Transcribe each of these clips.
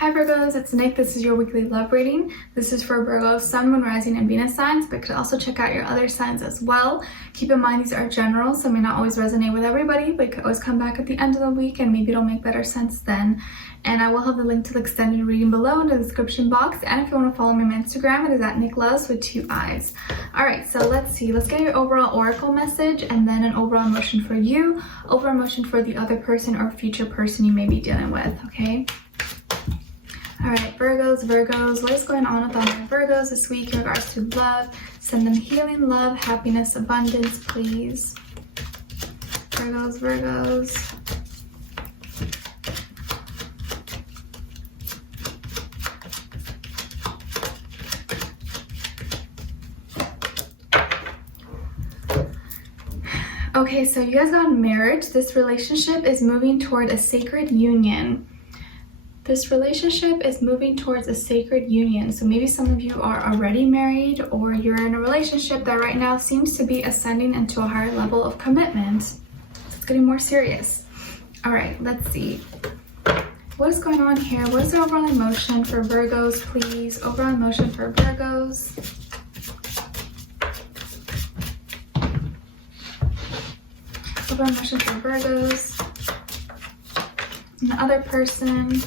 Hi Virgos, it's Nick. This is your weekly love reading. This is for Virgos, Sun, Moon, Rising, and Venus signs, but you can also check out your other signs as well. Keep in mind these are general, so may not always resonate with everybody, but you can always come back at the end of the week and maybe it'll make better sense then. And I will have the link to the extended reading below in the description box. And if you want to follow me on Instagram, it is at Nicloves with 2 eyes. Alright, so let's see. Let's get your overall oracle message and then an overall emotion for you, overall emotion for the other person or future person you may be dealing with, okay? Alright, Virgos, what is going on with all my Virgos this week in regards to love? Send them healing, love, happiness, abundance, please. Virgos. Okay, so you guys got marriage. This relationship is moving toward a sacred union. This relationship is moving towards a sacred union. So maybe some of you are already married or you're in a relationship that right now seems to be ascending into a higher level of commitment. It's getting more serious. All right, let's see. What is going on here? What is the overall emotion for Virgos, please? Overall emotion for Virgos. Overall emotion for Virgos. And the other person.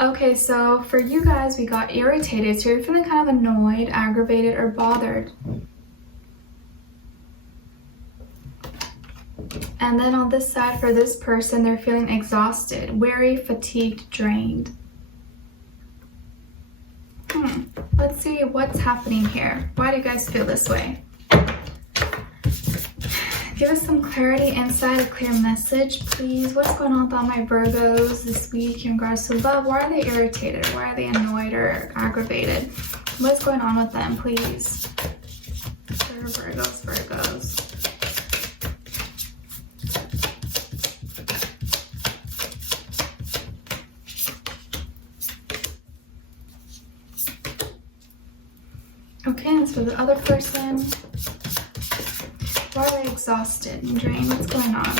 Okay, so for you guys, we got irritated. So you're feeling kind of annoyed, aggravated, or bothered. And then on this side, for this person, they're feeling exhausted, weary, fatigued, drained. Let's see what's happening here. Why do you guys feel this way? Give us some clarity, insight, a clear message, please. What's going on with all my Virgos this week in regards to love? Why are they irritated? Why are they annoyed or aggravated? What's going on with them, please? Virgos. Okay, and for the other person. Why are they exhausted and drained? What's going on?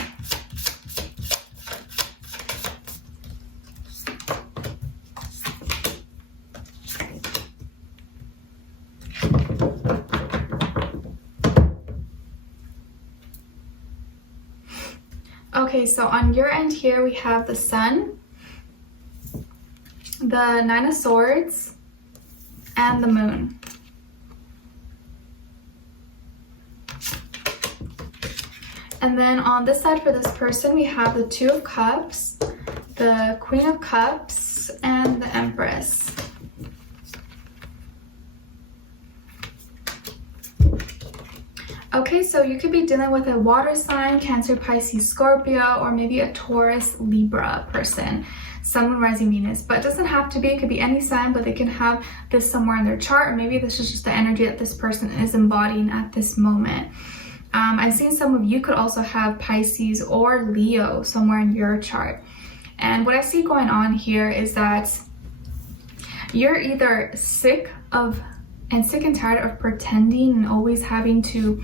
Okay, so on your end here, we have the Sun, the Nine of Swords, and the Moon. And then on this side for this person, we have the Two of Cups, the Queen of Cups, and the Empress. Okay, so you could be dealing with a water sign, Cancer, Pisces, Scorpio, or maybe a Taurus, Libra person. Sun, Moon, Rising, Venus. But it doesn't have to be. It could be any sign, but they can have this somewhere in their chart, or maybe this is just the energy that this person is embodying at this moment. I've seen some of you could also have Pisces or Leo somewhere in your chart. And what I see going on here is that you're either sick and tired of pretending and always having to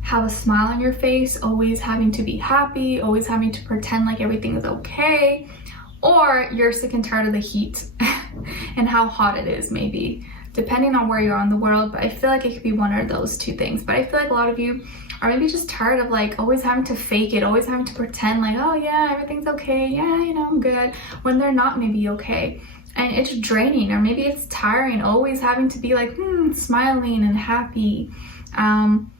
have a smile on your face, always having to be happy, always having to pretend like everything is okay, or you're sick and tired of the heat and how hot it is, maybe, depending on where you are in the world. But I feel like it could be one of those two things. But I feel like a lot of you are maybe just tired of like always having to fake it, always having to pretend like, oh yeah, everything's okay, yeah, you know, I'm good, when they're not maybe okay. And it's draining, or maybe it's tiring, always having to be like smiling and happy. And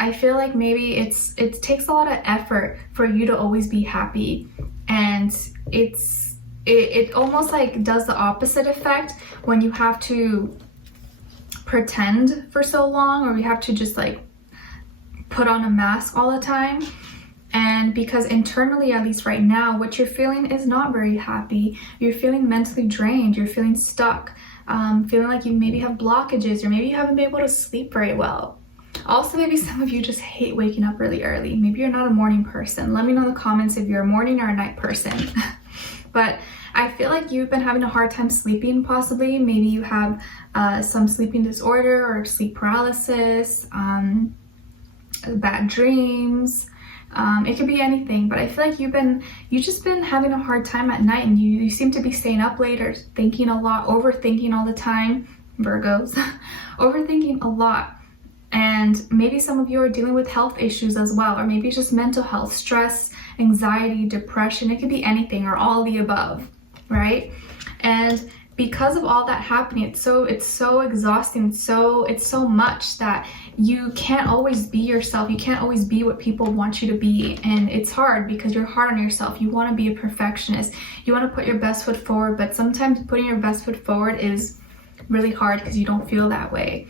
I feel like maybe it takes a lot of effort for you to always be happy, and it almost like does the opposite effect when you have to pretend for so long, or you have to just like put on a mask all the time. And because internally, at least right now, what you're feeling is not very happy. You're feeling mentally drained, you're feeling stuck, feeling like you maybe have blockages, or maybe you haven't been able to sleep very well. Also, maybe some of you just hate waking up really early. Maybe you're not a morning person. Let me know in the comments if you're a morning or a night person. But I feel like you've been having a hard time sleeping, possibly. Maybe you have some sleeping disorder or sleep paralysis, bad dreams, It could be anything, but I feel like you've just been having a hard time at night, and you seem to be staying up late or thinking a lot, overthinking all the time, Virgos, overthinking a lot. And maybe some of you are dealing with health issues as well, or maybe it's just mental health, stress, anxiety, depression. It could be anything or all the above, right? And because of all that happening, it's so exhausting, it's so much that you can't always be yourself. You can't always be what people want you to be, and it's hard because you're hard on yourself. You want to be a perfectionist, you want to put your best foot forward, but sometimes putting your best foot forward is really hard because you don't feel that way.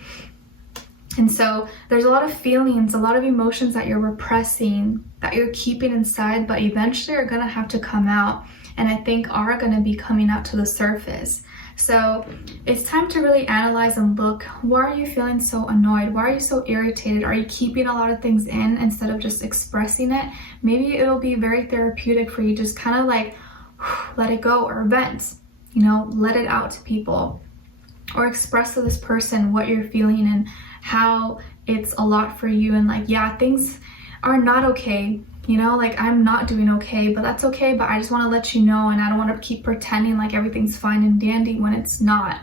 And so there's a lot of feelings, a lot of emotions that you're repressing, that you're keeping inside, but eventually are gonna have to come out, and I think are gonna be coming out to the surface. So it's time to really analyze and look, why are you feeling so annoyed? Why are you so irritated? Are you keeping a lot of things in instead of just expressing it? Maybe it'll be very therapeutic for you, just kind of like let it go, or vent, you know, let it out to people, or express to this person what you're feeling and how it's a lot for you, and like, yeah, things are not okay, you know, like I'm not doing okay, but that's okay, but I just want to let you know, and I don't want to keep pretending like everything's fine and dandy when it's not.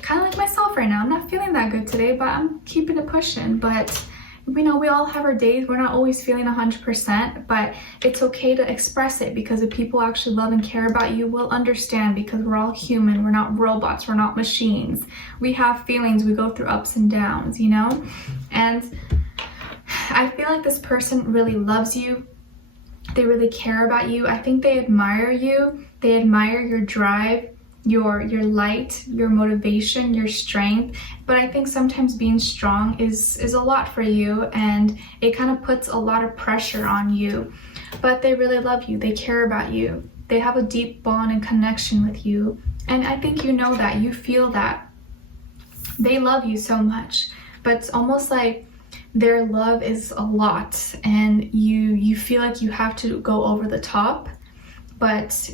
Kind of like myself right now, I'm not feeling that good today, but I'm keeping it pushing. But you know, we all have our days, we're not always feeling 100%, but it's okay to express it, because if people actually love and care about you, will understand, because we're all human, we're not robots, we're not machines. We have feelings, we go through ups and downs, you know. And I feel like this person really loves you, they really care about you. I think they admire you, they admire your drive, your light, your motivation, your strength. But I think sometimes being strong is a lot for you, and it kind of puts a lot of pressure on you. But they really love you, they care about you, they have a deep bond and connection with you, and I think you know that, you feel that they love you so much. But it's almost like their love is a lot, and you feel like you have to go over the top. But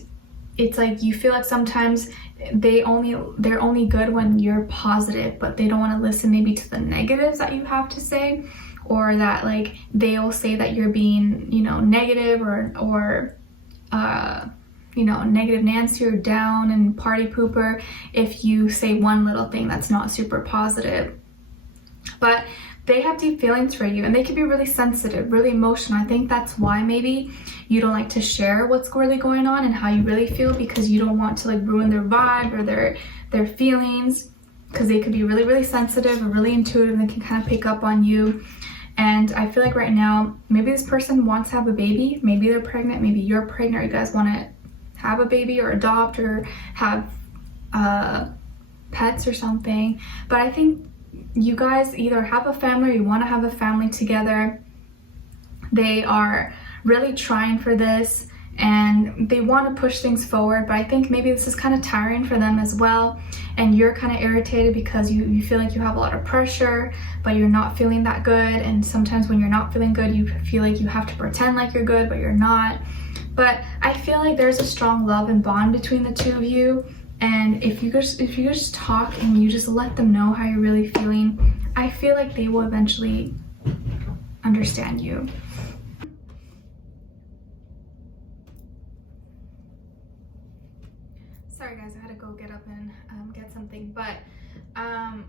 it's like you feel like sometimes they're only good when you're positive, but they don't want to listen maybe to the negatives that you have to say, or that like they'll say that you're being, you know, negative, or you know, negative Nancy, or down and party pooper if you say one little thing that's not super positive. But they have deep feelings for you, and they can be really sensitive, really emotional. I think that's why maybe you don't like to share what's really going on and how you really feel, because you don't want to like ruin their vibe or their feelings, because they could be really, really sensitive or really intuitive, and they can kind of pick up on you. And I feel like right now, maybe this person wants to have a baby, maybe they're pregnant, maybe you're pregnant, or you guys want to have a baby or adopt or have pets or something. But I think you guys either have a family or you want to have a family together. They are really trying for this, and they want to push things forward, but I think maybe this is kind of tiring for them as well, and you're kind of irritated because you feel like you have a lot of pressure, but you're not feeling that good. And sometimes when you're not feeling good, you feel like you have to pretend like you're good, but you're not. But I feel like there's a strong love and bond between the two of you, and if you just talk and you just let them know how you're really feeling, I feel like they will eventually understand you. Sorry guys, I had to go get up and get something, but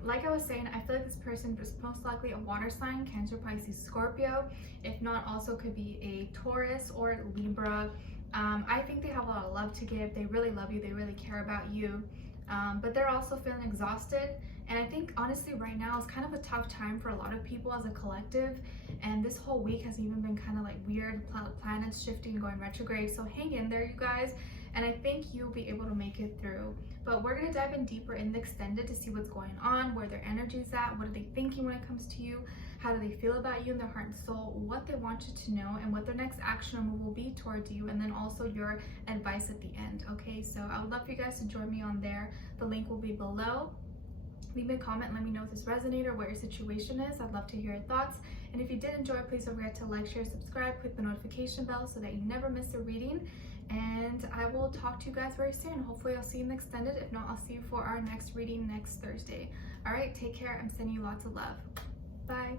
like I was saying, I feel like this person is most likely a water sign, Cancer, Pisces, Scorpio. If not, also could be a Taurus or Libra. I think they have a lot of love to give. They really love you, they really care about you, but they're also feeling exhausted. And I think honestly right now is kind of a tough time for a lot of people as a collective, and this whole week has even been kind of like weird, planets shifting, going retrograde. So hang in there, you guys, and I think you'll be able to make it through. But we're going to dive in deeper in the extended to see what's going on, where their energy's at, what are they thinking when it comes to you, how do they feel about you in their heart and soul, what they want you to know, and what their next action move will be towards you, and then also your advice at the end. Okay, so I would love for you guys to join me on there. The link will be below. Leave me a comment, let me know if this resonated or what your situation is. I'd love to hear your thoughts. And if you did enjoy, please don't forget to like, share, subscribe, click the notification bell so that you never miss a reading. And I will talk to you guys very soon. Hopefully I'll see you in the extended. If not, I'll see you for our next reading next Thursday. All right, take care. I'm sending you lots of love. Bye.